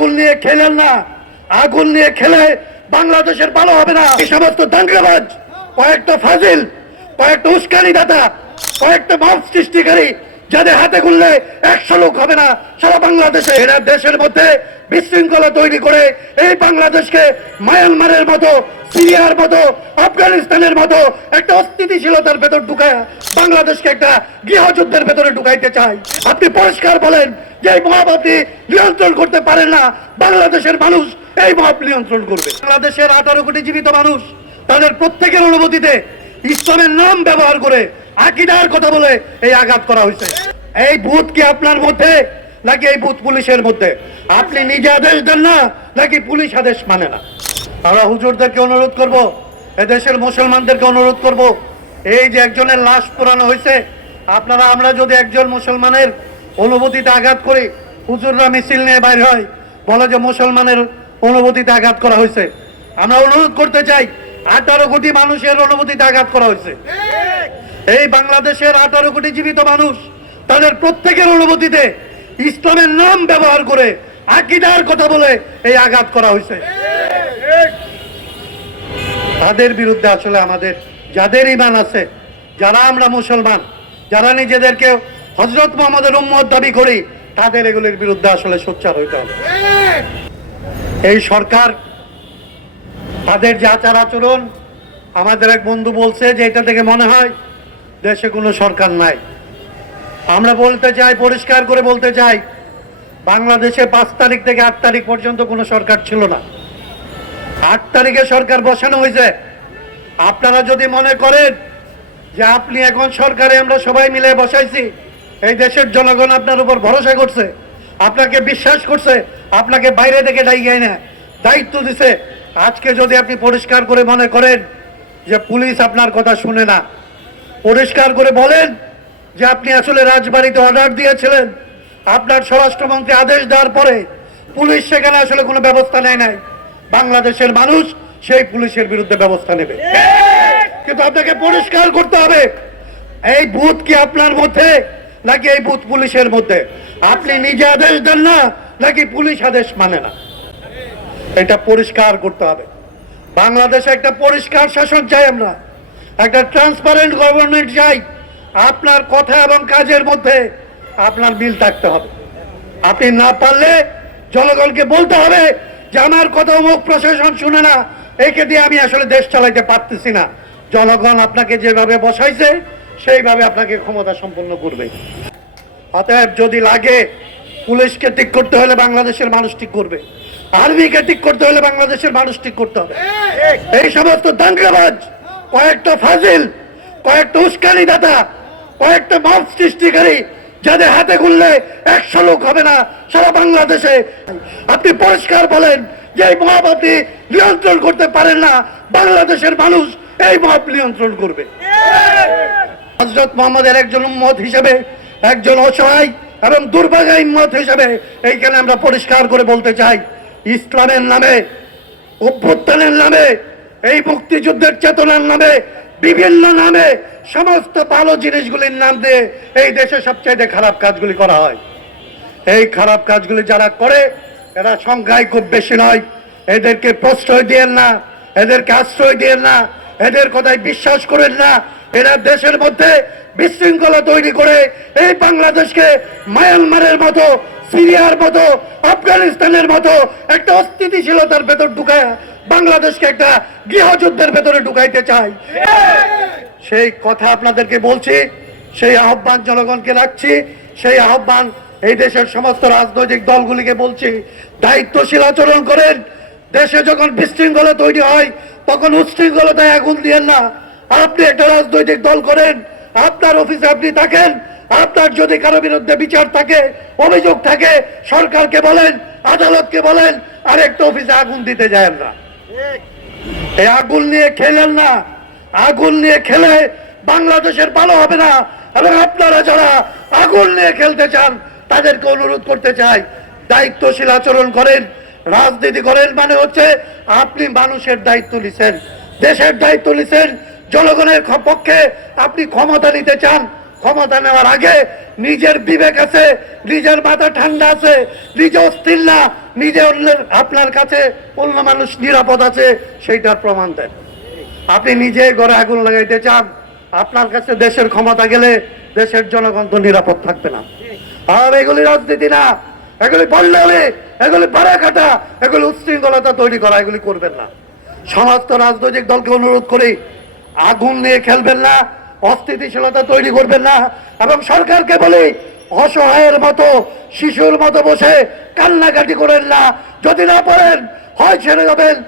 আগুন নিয়ে খেলেন না। আগুন নিয়ে খেলে বাংলাদেশের ভালো হবে না। এই সমস্ত দাঙ্গাবাজ, কয়েকটা ফাজিল, কয়েকটা উস্কানি দাতা, কয়েকটা ভাব সৃষ্টিকারী, যাদের হাতে খুললে একশো লোক হবে না সারা বাংলাদেশে। এরা দেশের মধ্যে বিশৃঙ্খলা তৈরি করে এই বাংলাদেশকে মায়ানমারের মতো, সিরিয়ার মতো, আফগানিস্তানের মতো একটা অস্থিতিশীলতার ভেতর ঢুকায় বাংলাদেশকে একটা গৃহযুদ্ধের ভেতরে ঢুকাইতে চাই আপনি পরিষ্কার বলেন যে এই মহাব নিয়ন্ত্রণ করতে পারে না, বাংলাদেশের মানুষ এই মহাব নিয়ন্ত্রণ করবে। বাংলাদেশের আঠারো কোটি জীবিত মানুষ তাদের প্রত্যেকের অনুমতিতে ইসলামের নাম ব্যবহার করে আকিদার কথা বলে এই আঘাত করা হয়েছে। এই ভূত কি আপনার মধ্যে, নাকি এই ভূত পুলিশের মধ্যে? আপনি নিজে আদেশ দেন না, নাকি পুলিশ আদেশ মানে না? আমরা হুজুরদেরকে অনুরোধ করব, এদেশের মুসলমানদেরকে অনুরোধ করব, এই যে একজনের লাশ পোড়ানো হয়েছে, আপনারা, আমরা যদি একজন মুসলমানের অনুভূতিতে আঘাত করে হুজুররা মিছিল নিয়ে বাইর হয়। বলে যে মুসলমানের অনুভূতিতে আঘাত করা হয়েছে। আমরা অনুরোধ করতে চাই, আঠারো কোটি মানুষের অনুভূতিতে আঘাত করা হয়েছে। এই বাংলাদেশের আঠারো কোটি জীবিত মানুষ, তাদের প্রত্যেকের অনুভূতিতে ইসলামের নাম ব্যবহার করে আকিদার কথা বলে এই আঘাত করা হয়েছে। তাদের বিরুদ্ধে আসলে আমাদের যাদের ইমান আছে, যারা আমরা মুসলমান, যারা নিজেদেরকে হজরত মোহাম্মদের উম্মত দাবি করি, তাদের এগুলির বিরুদ্ধে আসলে সোচ্চার হইতে হবে। এই সরকার, তাদের যে আচার আচরণ, আমাদের এক বন্ধু বলছে যে এটা থেকে মনে হয় দেশে কোনো সরকার নাই। আমরা বলতে চাই, পরিষ্কার করে বলতে চাই, বাংলাদেশে পাঁচ তারিখ থেকে আট তারিখ পর্যন্ত কোনো সরকার ছিল না। আট তারিখে সরকার বসানো হয়েছে। আপনারা যদি মনে করেন যে আপনি এখন সরকারে আমরা সবাই মিলে বসাইছি এই দেশের জনগণ আপনার উপর ভরসা করছে আপনাকে বিশ্বাস করছে আপনাকে বাইরে থেকে ডাইগায় না দায়িত্ব দিছে। আজকে যদি আপনি পরিষ্কার করে মনে করেন যে পুলিশ আপনার কথা শুনে না পরিষ্কার করে বলেন যে আপনি আসলে রাজবাড়িতে অর্ডার দিয়েছিলেন আপনার স্বরাষ্ট্রমন্ত্রী আদেশ দেওয়ার পরে পুলিশ সেখানে আসলে কোনো ব্যবস্থা নেয় নাই। বাংলাদেশের মানুষ সেই পুলিশের বিরুদ্ধে ব্যবস্থা নেবে। কিন্তু আপনাকে পরিষ্কার করতে হবে। এই বুথ কি আপনার মধ্যে? নাকি এই বুথ পুলিশের মধ্যে? আপনি নিজে আদেশ দেন না, নাকি পুলিশ আদেশ মানে না? এটা পরিষ্কার করতে হবে। বাংলাদেশে একটা পরিষ্কার শাসন চাই আমরা। একটা ট্রান্সপারেন্ট গভর্নমেন্ট চাই। আপনার কথা এবং কাজের মধ্যে আপনার মিল থাকতে হবে। আপনি না পারলে জনগণকে বলতে হবে যে আমার কথা অমুক প্রশাসন শুনে না, একে দিয়ে আমি আসলে দেশ চালাইতে পারতেছি না। জনগণ আপনাকে যেভাবে বসাইছে সেইভাবে আপনাকে ক্ষমতা সম্পন্ন করবে। অতএব যদি লাগে, পুলিশকে ঠিক করতে হলে বাংলাদেশের মানুষ ঠিক করবে। আর্মিকে ঠিক করতে হলে বাংলাদেশের মানুষ ঠিক করতে হবে। এই সমস্ত দাঙ্গাবাজ কয়েকটা ফাজিল, কয়েকটা উস্কানি দাতা, কয়েকটা মব সৃষ্টিকারী, যাদের হাতে খুললে একশো লোক হবে না সারা বাংলাদেশে। আপনি পরিষ্কার বলেন যে এই মহাব আপনি নিয়ন্ত্রণ করতে পারেন না, বাংলাদেশের মানুষ এই মহাব নিয়ন্ত্রণ করবে। হজরত মোহাম্মদের একজন উম্মত হিসেবে, একজন অসহায় এবং দুর্ভাগা ইম্মত হিসেবে এইখানে আমরা পরিষ্কার করে বলতে চাই, ইসলামের নামে, অভ্যুত্থানের নামে, এই মুক্তিযুদ্ধের চেতনার নামে, বিভিন্ন নামে সমস্ত ভালো জিনিসগুলির নাম দিয়ে এই দেশে সবচাইতে খারাপ কাজগুলি করা হয়। এই খারাপ কাজগুলি যারা করে, এরা সংখ্যায় খুব বেশি নয়। এদেরকে প্রশ্রয় দিয়েন না, এদেরকে আশ্রয় দিয়েন না, এদের কথায় বিশ্বাস করেন না এরা দেশের মধ্যে বিশৃঙ্খলা তৈরি করে এই বাংলাদেশকে মায়ানমারের মতো, সিরিয়ার মতো, আফগানিস্তানের মতো একটা অস্থিতিশীলতার ভেতর ঢুকায় বাংলাদেশকে একটা গৃহযুদ্ধের ভেতরে ঢুকাইতে চায়। সেই কথা আপনাদেরকে বলছি, সেই আহ্বান জনগণকে রাখছি, সেই আহ্বান এই দেশের সমস্ত রাজনৈতিক দলগুলিকে বলছি, দায়িত্বশীল আচরণ করেন। দেশে যখন বিশৃঙ্খলা তৈরি হয়, তখন উচ্ছৃঙ্খলতায় আগুন দিয়েন না। আপনি একটা রাজনৈতিক দল করেন, আপনার অফিসে আপনি থাকেন, আপনার যদি কারও বিরুদ্ধে বিচার থাকে, অভিযোগ থাকে, সরকারকে বলেন, আদালতকে বলেন, আরেকটা অফিসে আগুন দিতে যায় না। এই আগুন নিয়ে খেলেন না। আগুন নিয়ে খেলে বাংলাদেশের ভালো হবে না। এবং আপনারা যারা আগুন নিয়ে খেলতে চান, তাদেরকে অনুরোধ করতে চাই, দায়িত্বশীল আচরণ করেন, রাজনীতি করেন মানে হচ্ছে আপনি মানুষের দায়িত্ব নিছেন, দেশের দায়িত্ব নিছেন জনগণের পক্ষে আপনি ক্ষমতা নিতে চান, ক্ষমতা নেওয়ার আগে নিজের বিবেক আছে, নিজের মাথা ঠান্ডা আছে নিজে অস্থির না নিজে অন্যের আপনার কাছে অন্য মানুষ নিরাপদ আছে, সেইটার প্রমাণ দেন। আপনি নিজে ঘরে আগুন লাগাইতে চান, আপনার কাছে দেশের ক্ষমতা গেলে দেশের জনগণ তো নিরাপদ থাকবে না। আর এগুলি রাজনীতি না, এগুলি বললে হলে, এগুলি বাড়া কাটা এগুলি উচ্ছৃঙ্খলতা তৈরি করা, এগুলি করবেন না। সমস্ত রাজনৈতিক দলকে অনুরোধ করি আগুন নিয়ে খেলবেন না, অস্থিতিশীলতা তৈরি করবেন না, এবং সরকারকে বলি, অসহায়ের মতো, শিশুর মতো বসে কান্নাকাটি করেন না। যদি না পড়েন, হয় ছেড়ে যাবেন।